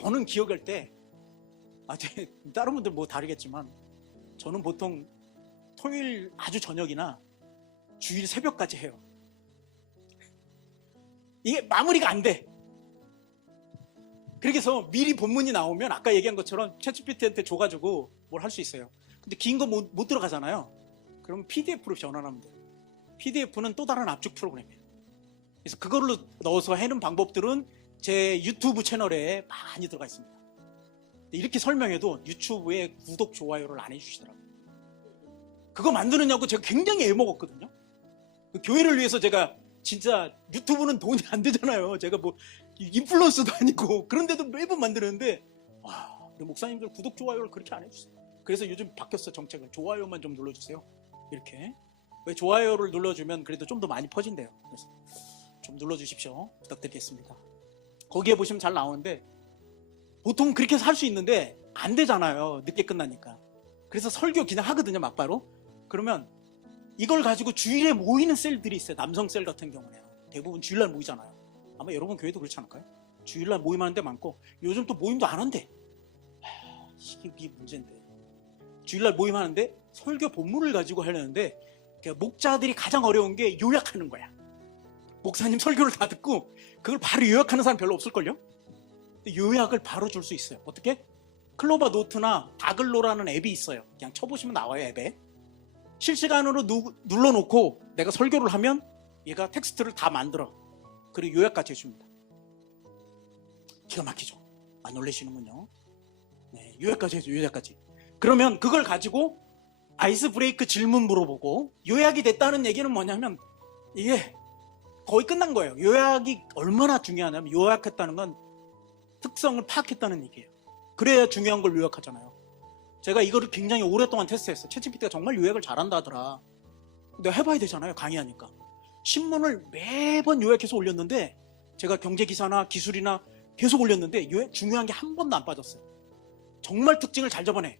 저는 기억할 때 다른 분들 뭐 다르겠지만 저는 보통 토요일 아주 저녁이나 주일 새벽까지 해요. 이게 마무리가 안 돼. 그래서 미리 본문이 나오면 아까 얘기한 것처럼 챗GPT한테 줘가지고 뭘 할 수 있어요. 근데 긴 거 못 들어가잖아요. 그럼 PDF로 전환하면 돼요. PDF는 또 다른 압축 프로그램이에요. 그래서 그걸로 넣어서 해는 방법들은 제 유튜브 채널에 많이 들어가 있습니다. 이렇게 설명해도 유튜브에 구독, 좋아요를 안 해주시더라고요. 그거 만드느냐고 제가 굉장히 애먹었거든요. 그 교회를 위해서 제가 진짜 유튜브는 돈이 안 되잖아요. 제가 뭐 인플루언서도 아니고 그런데도 매번 만드는데 와, 우리 목사님들 구독, 좋아요를 그렇게 안 해주세요. 그래서 요즘 바뀌었어 정책을. 좋아요만 좀 눌러주세요. 이렇게. 왜 좋아요를 눌러주면 그래도 좀 더 많이 퍼진대요. 그래서 좀 눌러주십시오. 부탁드리겠습니다. 거기에 보시면 잘 나오는데 보통 그렇게 해서 할 수 있는데 안 되잖아요. 늦게 끝나니까. 그래서 설교 그냥 하거든요. 막바로. 그러면 이걸 가지고 주일에 모이는 셀들이 있어요. 남성 셀 같은 경우는 대부분 주일날 모이잖아요. 아마 여러분 교회도 그렇지 않을까요? 주일날 모임하는 데 많고 요즘 또 모임도 안 한대. 이게 문제인데 주일날 모임하는데 설교 본문을 가지고 하려는데 목자들이 가장 어려운 게 요약하는 거야. 목사님 설교를 다 듣고 그걸 바로 요약하는 사람 별로 없을걸요? 요약을 바로 줄 수 있어요. 어떻게? 클로버 노트나 다글로라는 앱이 있어요. 그냥 쳐보시면 나와요. 앱에 실시간으로 눌러놓고 내가 설교를 하면 얘가 텍스트를 다 만들어. 그리고 요약까지 해줍니다. 기가 막히죠? 안 놀라시는군요. 네, 요약까지 해줘. 요약까지. 그러면 그걸 가지고 아이스 브레이크 질문 물어보고 요약이 됐다는 얘기는 뭐냐면 이게 거의 끝난 거예요. 요약이 얼마나 중요하냐면 요약했다는 건 특성을 파악했다는 얘기예요. 그래야 중요한 걸 요약하잖아요. 제가 이거를 굉장히 오랫동안 테스트했어요. 챗GPT가 정말 요약을 잘한다 하더라. 내가 해봐야 되잖아요. 강의하니까. 신문을 매번 요약해서 올렸는데 제가 경제기사나 기술이나 계속 올렸는데 중요한 게 한 번도 안 빠졌어요. 정말 특징을 잘 잡아내.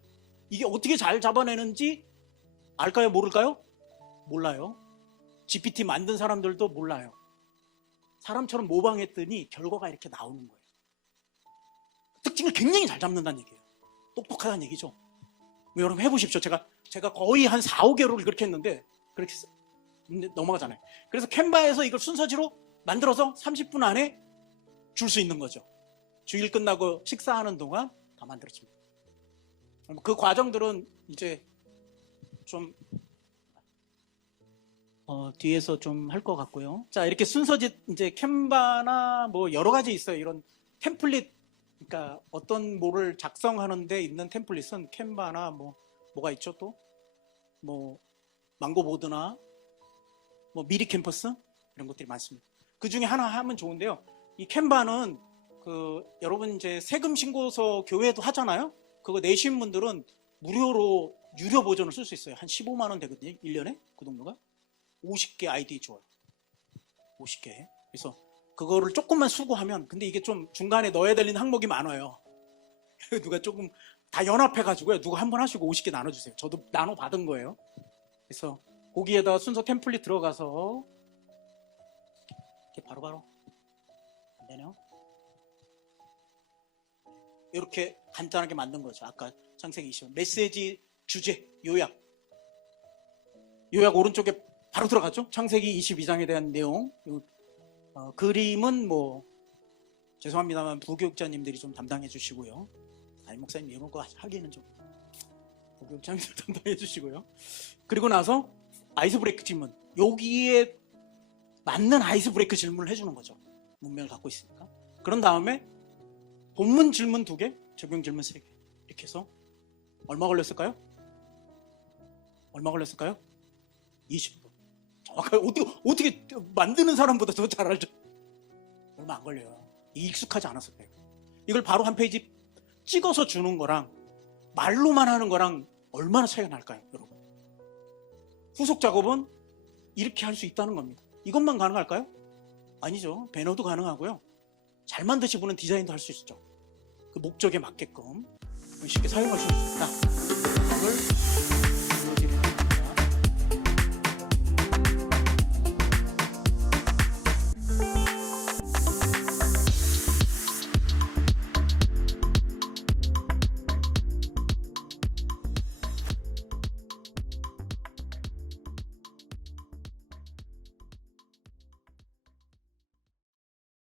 이게 어떻게 잘 잡아내는지 알까요? 모를까요? 몰라요. GPT 만든 사람들도 몰라요. 사람처럼 모방했더니 결과가 이렇게 나오는 거예요. 특징을 굉장히 잘 잡는다는 얘기예요. 똑똑하다는 얘기죠. 여러분 해보십시오. 제가 거의 한 4, 5개월을 그렇게 했는데 그렇게 넘어가잖아요. 그래서 캔바에서 이걸 순서지로 만들어서 30분 안에 줄 수 있는 거죠. 주일 끝나고 식사하는 동안 다 만들어집니다. 그 과정들은 이제 좀 뒤에서 좀 할 것 같고요. 자, 이렇게 순서지 이제 캔바나 뭐 여러 가지 있어요. 이런 템플릿, 그러니까 어떤 뭐를 작성하는데 있는 템플릿은 캔바나 뭐가 있죠 또? 뭐 망고보드나 뭐 미리 캠퍼스 이런 것들이 많습니다. 그 중에 하나 하면 좋은데요. 이 캔바는 여러분 이제 세금 신고서 교회도 하잖아요. 그거 내신 분들은 무료로 유료 버전을 쓸 수 있어요. 한 15만 원 되거든요. 1년에 구독료가 50개 아이디 줘요. 50개. 그래서 그거를 조금만 수고하면, 근데 이게 좀 중간에 넣어야 되는 항목이 많아요. 누가 조금 다 연합해가지고요. 누가 한 번 하시고 50개 나눠주세요. 저도 나눠 받은 거예요. 그래서 거기에다 순서 템플릿 들어가서 이렇게 바로바로 안 되네요. 이렇게 간단하게 만든 거죠. 아까 창세기 20번 메시지 주제 요약 오른쪽에 바로 들어갔죠. 창세기 22장에 대한 내용. 그림은 뭐 죄송합니다만 부교육자님들이 좀 담당해 주시고요. 아니 목사님 이런 거 하기에는 좀 부교육자님들 담당해 주시고요. 그리고 나서 아이스 브레이크 질문, 여기에 맞는 아이스 브레이크 질문을 해주는 거죠. 문맥을 갖고 있으니까. 그런 다음에 본문 질문 2개, 적용 질문 3개 이렇게 해서 얼마 걸렸을까요? 20분. 정확하게 어떻게 만드는 사람보다 더 잘 알죠? 얼마 안 걸려요. 익숙하지 않았을 거예요. 이걸 바로 한 페이지 찍어서 주는 거랑 말로만 하는 거랑 얼마나 차이가 날까요, 여러분? 후속 작업은 이렇게 할 수 있다는 겁니다. 이것만 가능할까요? 아니죠. 배너도 가능하고요. 잘 만드신 분은 디자인도 할 수 있죠. 그 목적에 맞게끔 쉽게 사용할 수 있다. 이걸